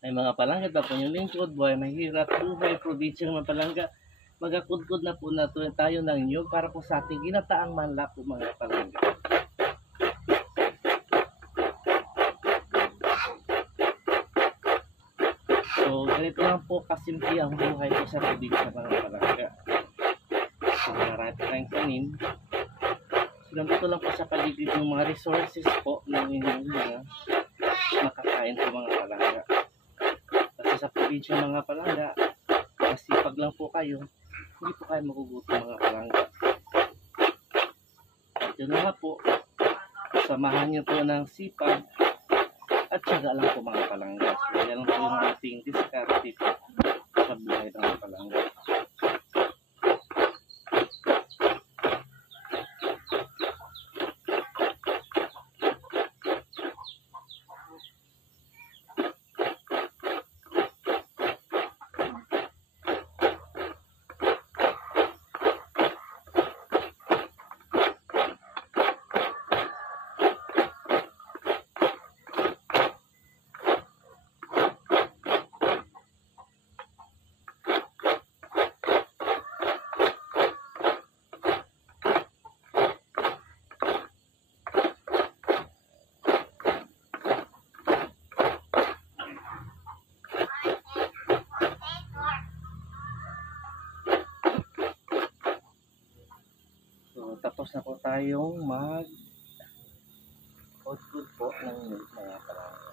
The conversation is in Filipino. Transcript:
Ay mga palangga, tapos yung lingkod, buhay mahirap, buhay, probinsya ng mga palangga, magakudkod na po na tayo ng nyug para po sa ating ginataang manla po mga palangga. So, ganito lang po kasimple ang buhay po sa probinsya mga palangga. So, marami tayong tanim. So, nandito lang po sa paligid ng mga resources po ng inyong mga makakain po mga palangga. Kasi sa probinsya mga palangga, masipag lang po kayo, hindi po kayo magugutom mga palangga. At yun nga po, samahan nyo po ng sipag at syaga lang po mga palangga. So, yan lang po yung ating diskarte po sa buhay ng mga palangga. So, tapos na po tayong mag-output po ng mga palangga.